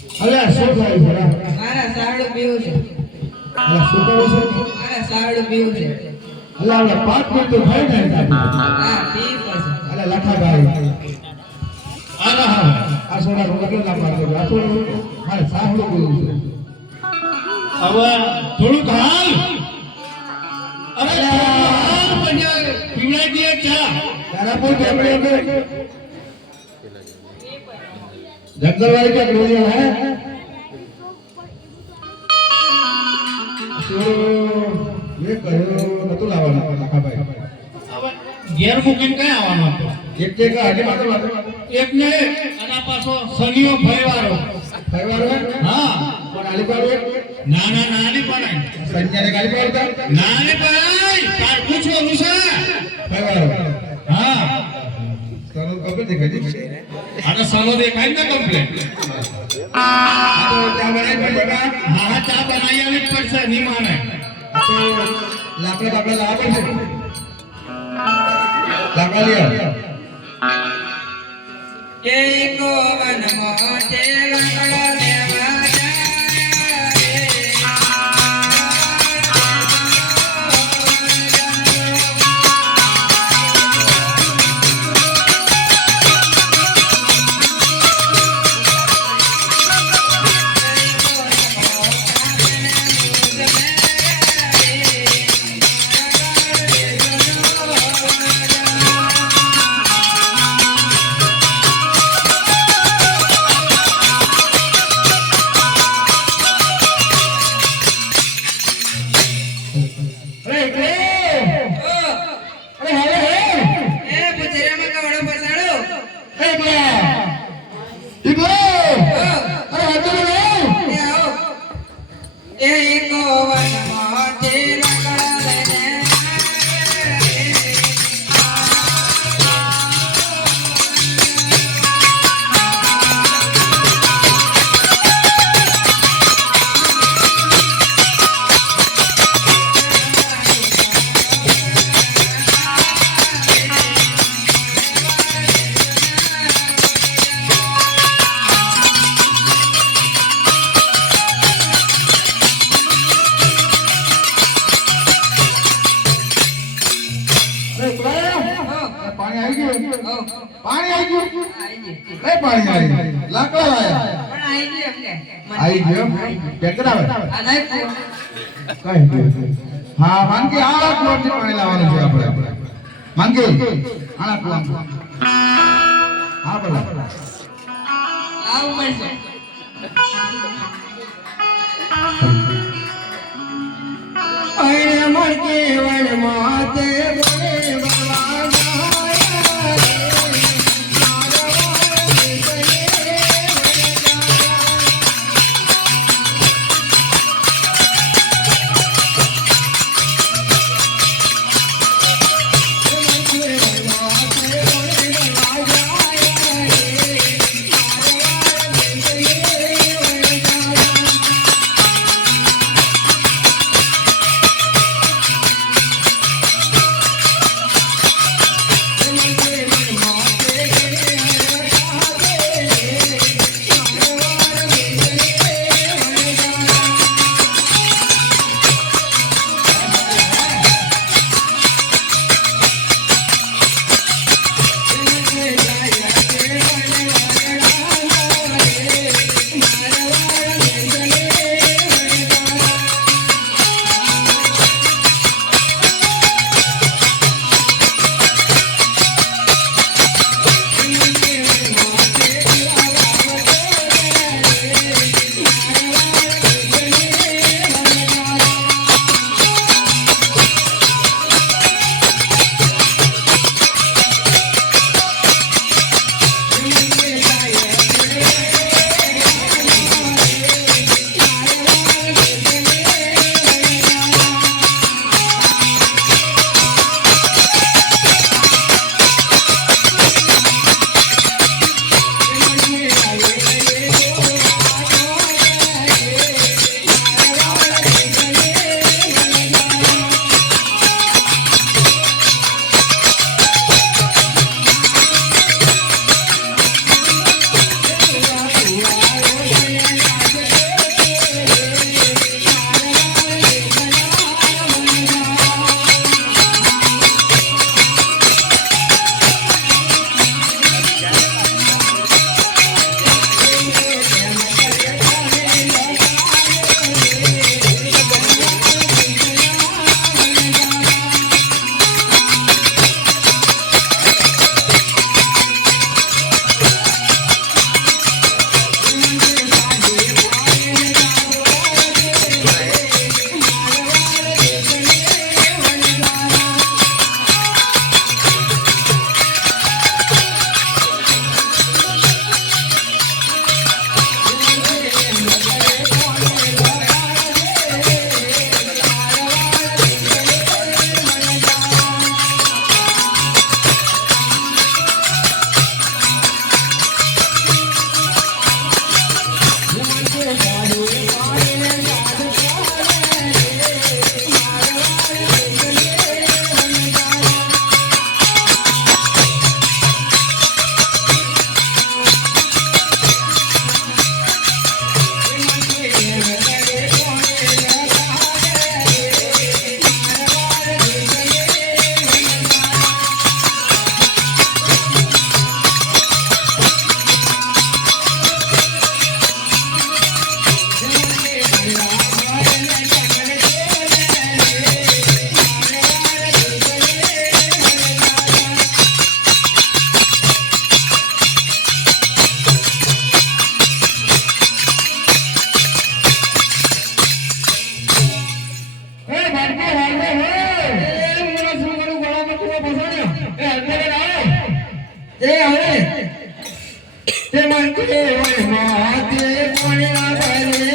અલ્યા શું થાય છે મારા સાવડું પીવું છે. અલ્યા શું કરો છો મારા સાવડું પીવું છે. અલ્યા હવે 5 મિનિટ તો થાય ને હા પી પછી. અલ્યા લખા ભાઈ આના આ સોના રોટલા ના પાડો આ તો મારે સાહડું પીવું છે હવે થોડુંક હાલ અરે હાલ પંજા પીવડાઈ દે ચા તારા પર ટેબલે जंगल वाले क्या ग्लोरिया है तो ये कहो नतो लावવાનો લખા ભાઈ હવે ગેર મૂકીને કઈ આવવાનો હતો એક કે આગે માથે એક ને આના પાછો સનિયો ભયવાળો હા પણ આલી પાડો ના ના નાની પડાય સંજ્ઞાને ગાલી પાડતા નાની પડાય તાર પૂછો રુસા ભયવાળો હા સનો કબે દેખાય છે આને સનો દેખાય ને કમ્પ્લેટ આ તો ચા બનાવી પડેગા હા ચા બનાવી આવી પડશે ની માને તો લાકડા બાકડા લાવવા પડશે લાકડા લ્યો કે કો વનમો તે લાકડા લેવા પાણી આવી ગયું કઈ પાણી આવી લાકડા લાયા પણ આઈ ગયો એમને આવી ગયો કેટલા આવે આ નહીં કઈ હા માંગી આ પ્લોટ થી પાણી લાવવાનું છે આપણે માંગી આના પ્લોટ હા બોલા આવું મળશે અરે મળકે વણ માતે બોલે બાબા તે મંત્રે હોય માતે કોણ્યા ભરે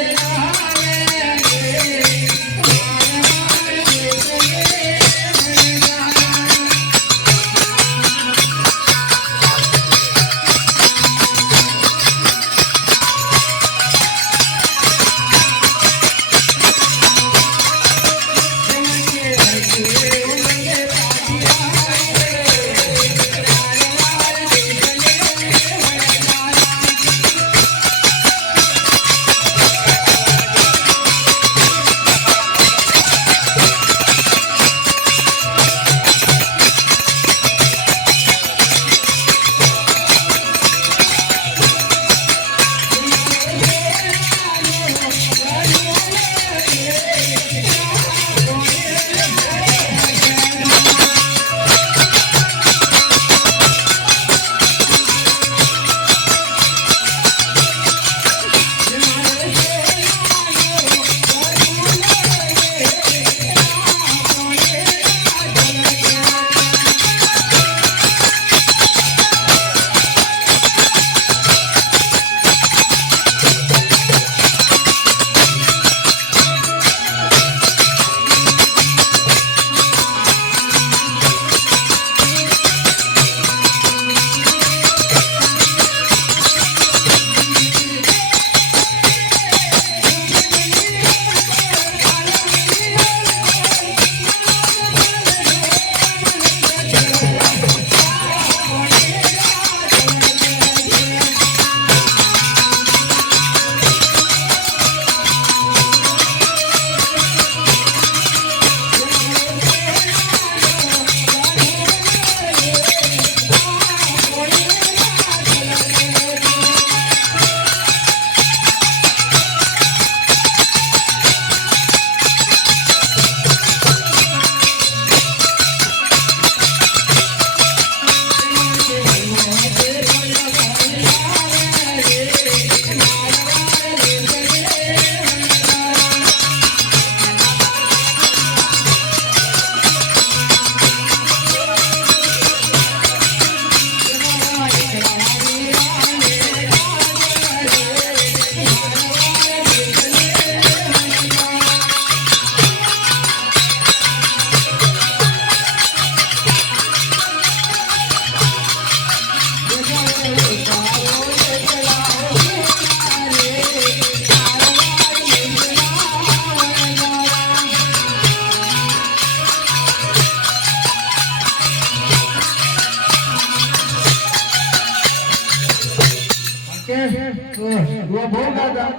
આવે દુઆ બહુ દાદા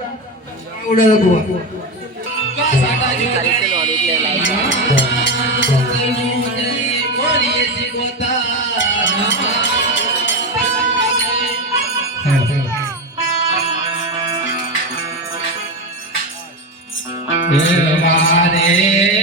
ઉડે દુઆ કા સાટા જો મારે